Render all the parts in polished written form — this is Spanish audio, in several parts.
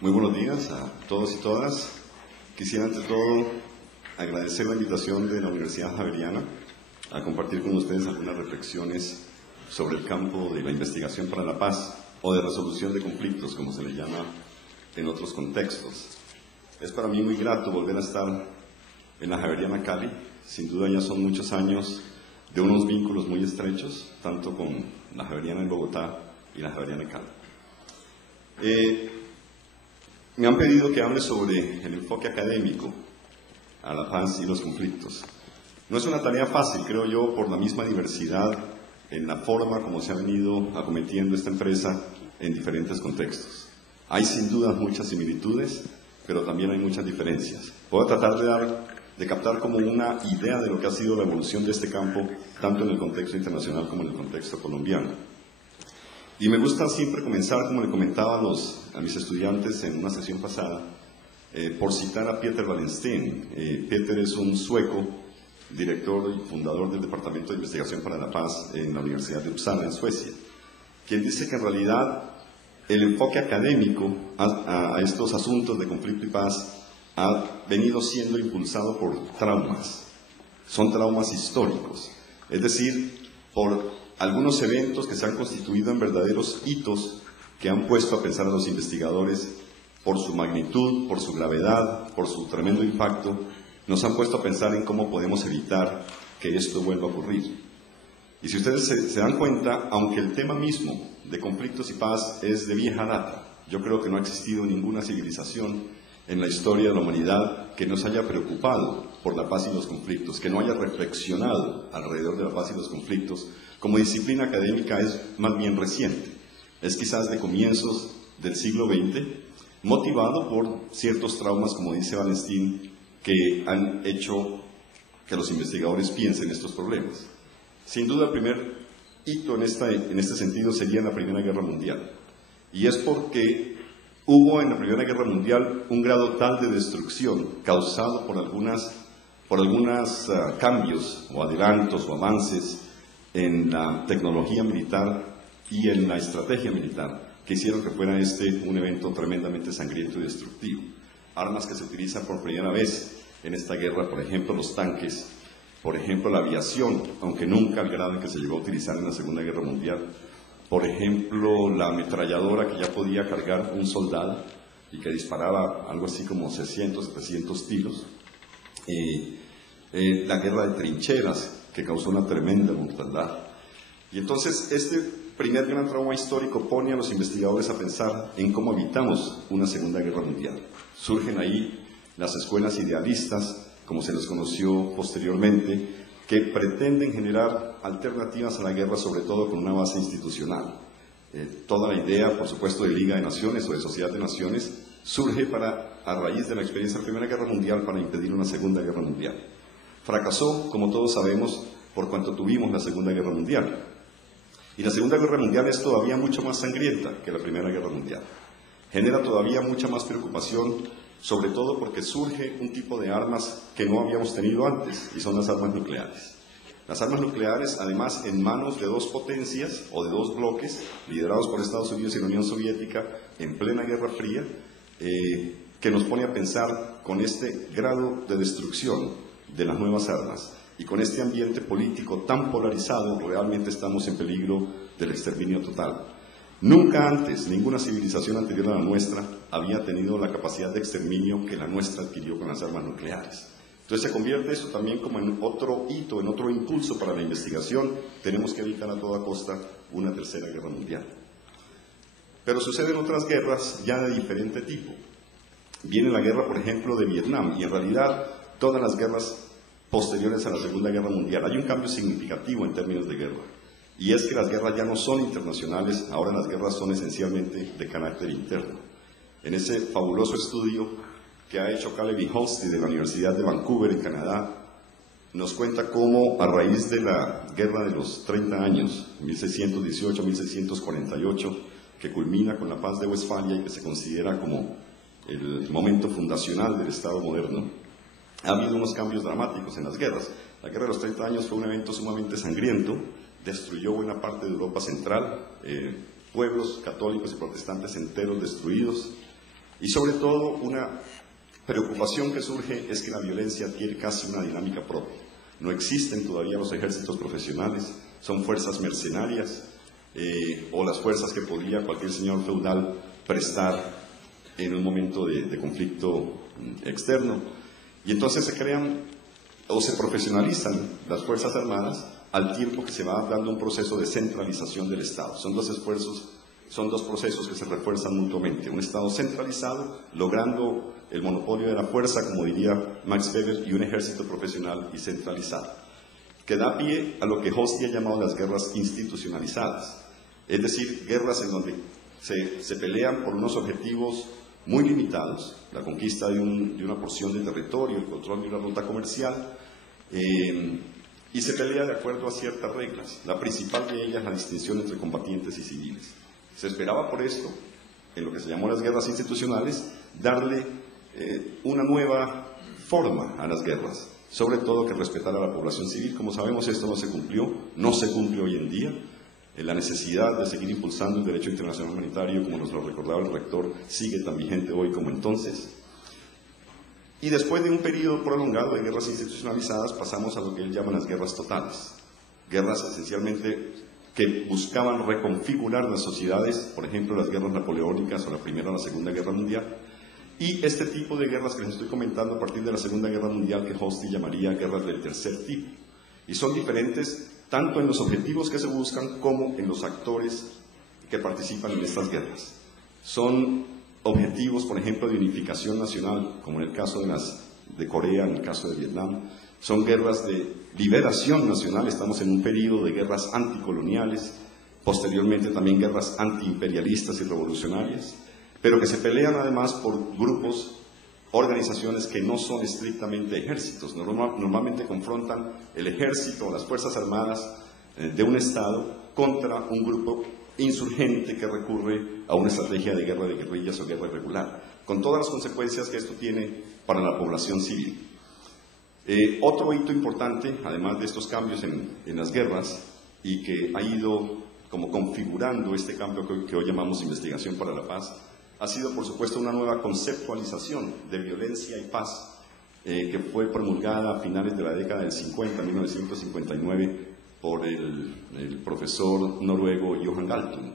Muy buenos días a todos y todas. Quisiera ante todo agradecer la invitación de la Universidad Javeriana a compartir con ustedes algunas reflexiones sobre el campo de la investigación para la paz o de resolución de conflictos, como se le llama en otros contextos. Es para mí muy grato volver a estar en la Javeriana Cali. Sin duda ya son muchos años de unos vínculos muy estrechos, tanto con la Javeriana en Bogotá y la Javeriana en Cali. Me han pedido que hable sobre el enfoque académico a la paz y los conflictos. No es una tarea fácil, creo yo, por la misma diversidad en la forma como se ha venido acometiendo esta empresa en diferentes contextos. Hay sin duda muchas similitudes, pero también hay muchas diferencias. Voy a tratar de captar como una idea de lo que ha sido la evolución de este campo, tanto en el contexto internacional como en el contexto colombiano. Y me gusta siempre comenzar, como le comentaba a mis estudiantes en una sesión pasada, por citar a Peter Wallenstein. Peter es un sueco, director y fundador del Departamento de Investigación para la Paz en la Universidad de Uppsala, en Suecia, quien dice que en realidad el enfoque académico a estos asuntos de conflicto y paz ha venido siendo impulsado por traumas. Son traumas históricos, es decir, por algunos eventos que se han constituido en verdaderos hitos que han puesto a pensar a los investigadores por su magnitud, por su gravedad, por su tremendo impacto, nos han puesto a pensar en cómo podemos evitar que esto vuelva a ocurrir. Y si ustedes se dan cuenta, aunque el tema mismo de conflictos y paz es de vieja data, yo creo que no ha existido ninguna civilización en la historia de la humanidad que nos haya preocupado por la paz y los conflictos, que no haya reflexionado alrededor de la paz y los conflictos. Como disciplina académica es más bien reciente, es quizás de comienzos del siglo XX, motivado por ciertos traumas, como dice Wallenstein, que han hecho que los investigadores piensen estos problemas. Sin duda el primer hito en este sentido sería la Primera Guerra Mundial, y es porque hubo en la Primera Guerra Mundial un grado tal de destrucción causado por algunos cambios o adelantos o avances en la tecnología militar y en la estrategia militar, que hicieron que fuera un evento tremendamente sangriento y destructivo. Armas que se utilizan por primera vez en esta guerra, por ejemplo, los tanques, por ejemplo, la aviación, aunque nunca al grado en que se llegó a utilizar en la Segunda Guerra Mundial, por ejemplo, la ametralladora que ya podía cargar un soldado y que disparaba algo así como 600, 700 tiros, la guerra de trincheras, que causó una tremenda mortandad. Y entonces este primer gran trauma histórico pone a los investigadores a pensar en cómo evitamos una Segunda Guerra Mundial. Surgen ahí las escuelas idealistas, como se les conoció posteriormente, que pretenden generar alternativas a la guerra, sobre todo con una base institucional. Toda la idea, por supuesto, de Liga de Naciones o de Sociedad de Naciones surge a raíz de la experiencia de la Primera Guerra Mundial para impedir una Segunda Guerra Mundial. Fracasó, como todos sabemos, por cuanto tuvimos la Segunda Guerra Mundial. Y la Segunda Guerra Mundial es todavía mucho más sangrienta que la Primera Guerra Mundial. Genera todavía mucha más preocupación, sobre todo porque surge un tipo de armas que no habíamos tenido antes, y son las armas nucleares. Las armas nucleares, además, en manos de dos potencias o de dos bloques, liderados por Estados Unidos y la Unión Soviética, en plena Guerra Fría, que nos pone a pensar con este grado de destrucción de las nuevas armas y con este ambiente político tan polarizado, realmente estamos en peligro del exterminio total. Nunca antes, ninguna civilización anterior a la nuestra había tenido la capacidad de exterminio que la nuestra adquirió con las armas nucleares. Entonces se convierte eso también como en otro hito, en otro impulso para la investigación. Tenemos que evitar a toda costa una tercera guerra mundial. Pero suceden otras guerras ya de diferente tipo. Viene la guerra, por ejemplo, de Vietnam, y en realidad todas las guerras posteriores a la Segunda Guerra Mundial. Hay un cambio significativo en términos de guerra, y es que las guerras ya no son internacionales, ahora las guerras son esencialmente de carácter interno. En ese fabuloso estudio que ha hecho Caleb y Holstein de la Universidad de Vancouver, en Canadá, nos cuenta cómo a raíz de la Guerra de los 30 años, 1618-1648, que culmina con la Paz de Westfalia y que se considera como el momento fundacional del Estado moderno, ha habido unos cambios dramáticos en las guerras. La Guerra de los 30 años fue un evento sumamente sangriento, destruyó buena parte de Europa Central, pueblos católicos y protestantes enteros destruidos, Y sobre todo, una preocupación que surge es que la violencia adquiere casi una dinámica propia. No existen todavía los ejércitos profesionales, son fuerzas mercenarias o las fuerzas que podría cualquier señor feudal prestar en un momento de conflicto externo. Y entonces se crean o se profesionalizan las Fuerzas Armadas al tiempo que se va dando un proceso de centralización del Estado. Son dos procesos que se refuerzan mutuamente. Un Estado centralizado, logrando el monopolio de la fuerza, como diría Max Weber, y un ejército profesional y centralizado, que da pie a lo que Hosty ha llamado las guerras institucionalizadas, es decir, guerras en donde se pelean por unos objetivos muy limitados, la conquista de una porción de territorio, el control de una ruta comercial, y se pelea de acuerdo a ciertas reglas. La principal de ellas es la distinción entre combatientes y civiles. Se esperaba por esto, en lo que se llamó las guerras institucionales, darle una nueva forma a las guerras, sobre todo que respetara a la población civil. Como sabemos, esto no se cumple hoy en día. La necesidad de seguir impulsando el derecho internacional humanitario, como nos lo recordaba el rector, sigue tan vigente hoy como entonces. Y después de un periodo prolongado de guerras institucionalizadas, pasamos a lo que él llama las guerras totales. Guerras esencialmente que buscaban reconfigurar las sociedades, por ejemplo, las guerras napoleónicas o la Primera o la Segunda Guerra Mundial. Y este tipo de guerras que les estoy comentando a partir de la Segunda Guerra Mundial, que Hosty llamaría guerras del tercer tipo. Y son diferentes tanto en los objetivos que se buscan como en los actores que participan en estas guerras. Son objetivos, por ejemplo, de unificación nacional, como en el caso de Corea, en el caso de Vietnam. Son guerras de liberación nacional, estamos en un periodo de guerras anticoloniales, posteriormente también guerras antiimperialistas y revolucionarias, pero que se pelean además por grupos, organizaciones que no son estrictamente ejércitos. Normalmente confrontan el ejército o las fuerzas armadas de un Estado contra un grupo insurgente que recurre a una estrategia de guerra de guerrillas o guerra irregular, con todas las consecuencias que esto tiene para la población civil. Otro hito importante, además de estos cambios en las guerras, y que ha ido como configurando este campo que hoy llamamos investigación para la paz, ha sido, por supuesto, una nueva conceptualización de violencia y paz que fue promulgada a finales de la década del 50, 1959, por el profesor noruego Johan Galtung.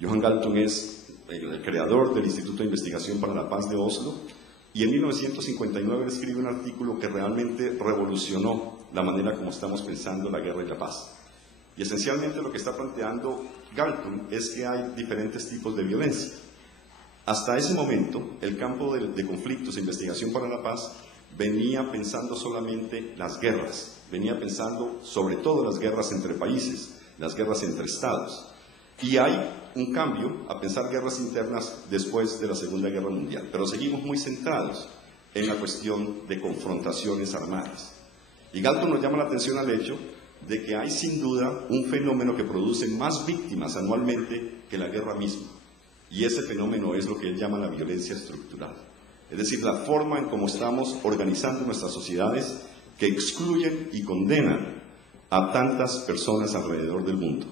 Johan Galtung es el creador del Instituto de Investigación para la Paz de Oslo, y en 1959 escribe un artículo que realmente revolucionó la manera como estamos pensando la guerra y la paz. Y esencialmente lo que está planteando Galtung es que hay diferentes tipos de violencia. Hasta ese momento, el campo de conflictos e investigación para la paz venía pensando solamente las guerras, venía pensando sobre todo las guerras entre países, las guerras entre estados. Y hay un cambio a pensar guerras internas después de la Segunda Guerra Mundial, pero seguimos muy centrados en la cuestión de confrontaciones armadas. Y Galtung nos llama la atención al hecho de que hay sin duda un fenómeno que produce más víctimas anualmente que la guerra misma. Y ese fenómeno es lo que él llama la violencia estructural. Es decir, la forma en cómo estamos organizando nuestras sociedades que excluyen y condenan a tantas personas alrededor del mundo.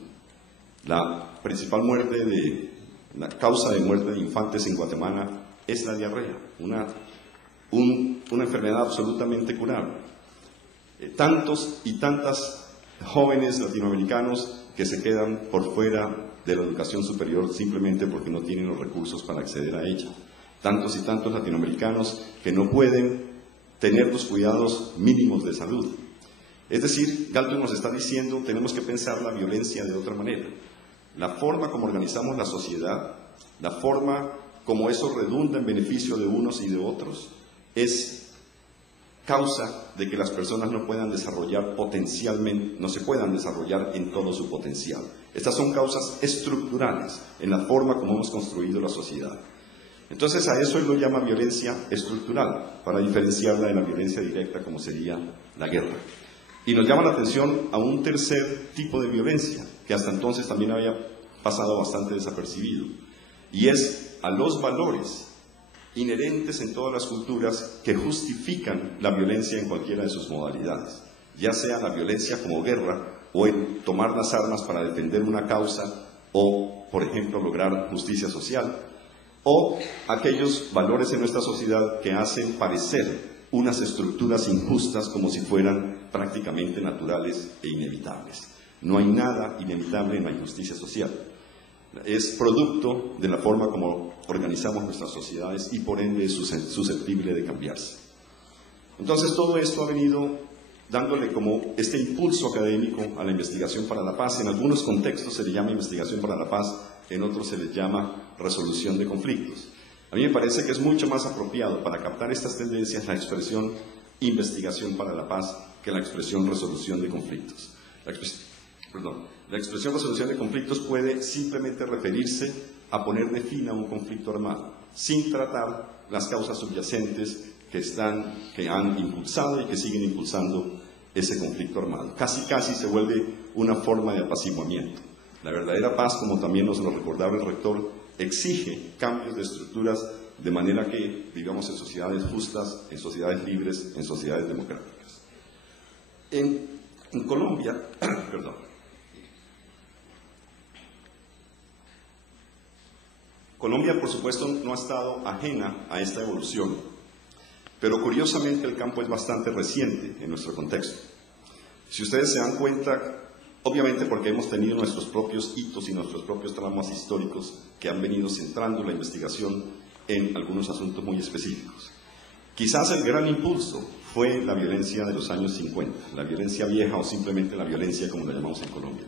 La principal la causa de muerte de infantes en Guatemala es la diarrea, una enfermedad absolutamente curable. Tantos y tantas jóvenes latinoamericanos que se quedan por fuera de la educación superior simplemente porque no tienen los recursos para acceder a ella. Tantos y tantos latinoamericanos que no pueden tener los cuidados mínimos de salud. Es decir, Galtung nos está diciendo, tenemos que pensar la violencia de otra manera. La forma como organizamos la sociedad, la forma como eso redunda en beneficio de unos y de otros, es causa de que las personas no puedan desarrollar potencialmente, no se puedan desarrollar en todo su potencial. Estas son causas estructurales en la forma como hemos construido la sociedad. Entonces a eso él lo llama violencia estructural, para diferenciarla de la violencia directa como sería la guerra. Y nos llama la atención a un tercer tipo de violencia, que hasta entonces también había pasado bastante desapercibido, y es a los valores inherentes en todas las culturas que justifican la violencia en cualquiera de sus modalidades, ya sea la violencia como guerra o en tomar las armas para defender una causa o, por ejemplo, lograr justicia social, o aquellos valores en nuestra sociedad que hacen parecer unas estructuras injustas como si fueran prácticamente naturales e inevitables. No hay nada inevitable en la injusticia social. Es producto de la forma como organizamos nuestras sociedades y por ende es susceptible de cambiarse. Entonces todo esto ha venido dándole como este impulso académico a la investigación para la paz. En algunos contextos se le llama investigación para la paz, en otros se le llama resolución de conflictos. A mí me parece que es mucho más apropiado para captar estas tendencias la expresión investigación para la paz que la expresión resolución de conflictos. La expresión resolución de conflictos puede simplemente referirse a ponerle fin a un conflicto armado, sin tratar las causas subyacentes que han impulsado y que siguen impulsando ese conflicto armado. Casi se vuelve una forma de apaciguamiento. La verdadera paz, como también nos lo recordaba el rector, exige cambios de estructuras de manera que vivamos en sociedades justas, en sociedades libres, en sociedades democráticas. En Colombia, Colombia, por supuesto, no ha estado ajena a esta evolución, pero curiosamente el campo es bastante reciente en nuestro contexto. Si ustedes se dan cuenta, obviamente porque hemos tenido nuestros propios hitos y nuestros propios traumas históricos que han venido centrando la investigación en algunos asuntos muy específicos. Quizás el gran impulso fue la violencia de los años 50, la violencia vieja o simplemente la violencia como la llamamos en Colombia.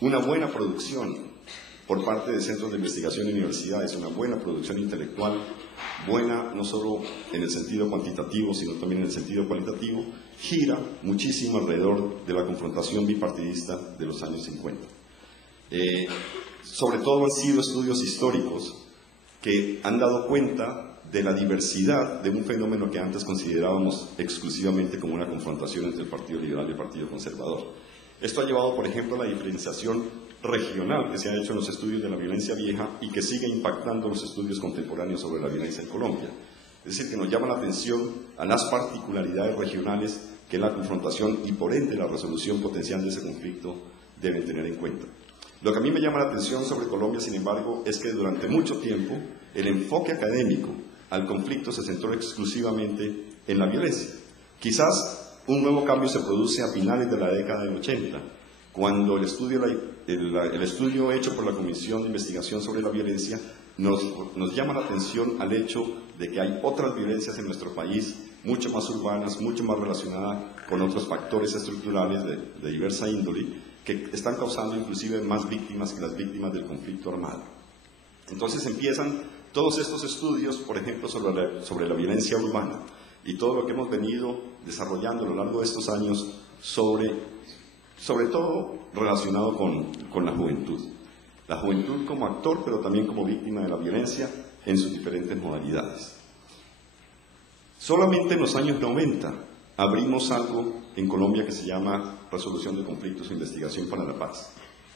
Una buena producción por parte de centros de investigación y universidades, una buena producción intelectual, buena no solo en el sentido cuantitativo, sino también en el sentido cualitativo, gira muchísimo alrededor de la confrontación bipartidista de los años 50. Sobre todo han sido estudios históricos que han dado cuenta de la diversidad de un fenómeno que antes considerábamos exclusivamente como una confrontación entre el Partido Liberal y el Partido Conservador. Esto ha llevado, por ejemplo, a la diferenciación regional que se ha hecho en los estudios de la violencia vieja y que sigue impactando los estudios contemporáneos sobre la violencia en Colombia. Es decir, que nos llama la atención a las particularidades regionales que la confrontación y por ende la resolución potencial de ese conflicto deben tener en cuenta. Lo que a mí me llama la atención sobre Colombia, sin embargo, es que durante mucho tiempo el enfoque académico al conflicto se centró exclusivamente en la violencia. Quizás un nuevo cambio se produce a finales de la década del 80, cuando el estudio hecho por la Comisión de Investigación sobre la Violencia nos llama la atención al hecho de que hay otras violencias en nuestro país, mucho más urbanas, mucho más relacionadas con otros factores estructurales de diversa índole, que están causando inclusive más víctimas que las víctimas del conflicto armado. Entonces empiezan todos estos estudios, por ejemplo, sobre la violencia urbana y todo lo que hemos venido desarrollando a lo largo de estos años sobre todo relacionado con la juventud. La juventud como actor, pero también como víctima de la violencia en sus diferentes modalidades. Solamente en los años 90 abrimos algo en Colombia que se llama Resolución de Conflictos e Investigación para la Paz.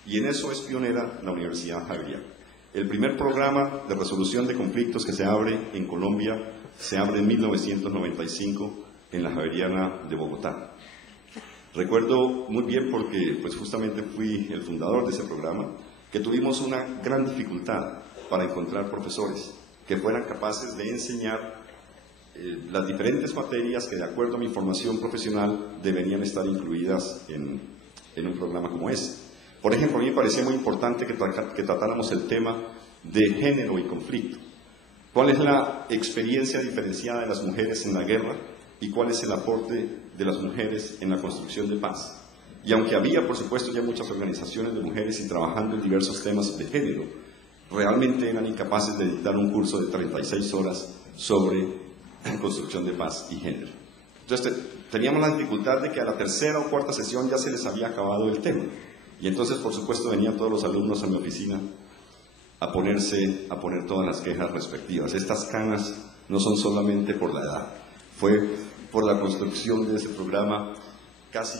Y en eso es pionera la Universidad Javeriana. El primer programa de resolución de conflictos que se abre en Colombia se abre en 1995 en la Javeriana de Bogotá. Recuerdo muy bien porque pues justamente fui el fundador de ese programa, que tuvimos una gran dificultad para encontrar profesores que fueran capaces de enseñar las diferentes materias que de acuerdo a mi formación profesional deberían estar incluidas en un programa como ese. Por ejemplo, a mí me parecía muy importante que tratáramos el tema de género y conflicto. ¿Cuál es la experiencia diferenciada de las mujeres en la guerra y cuál es el aporte de las mujeres en la construcción de paz? Y aunque había, por supuesto, ya muchas organizaciones de mujeres y trabajando en diversos temas de género, realmente eran incapaces de dictar un curso de 36 horas sobre construcción de paz y género. Entonces teníamos la dificultad de que a la tercera o cuarta sesión ya se les había acabado el tema. Y entonces, por supuesto, venían todos los alumnos a mi oficina a poner todas las quejas respectivas. Estas canas no son solamente por la edad, fue por la construcción de ese programa casi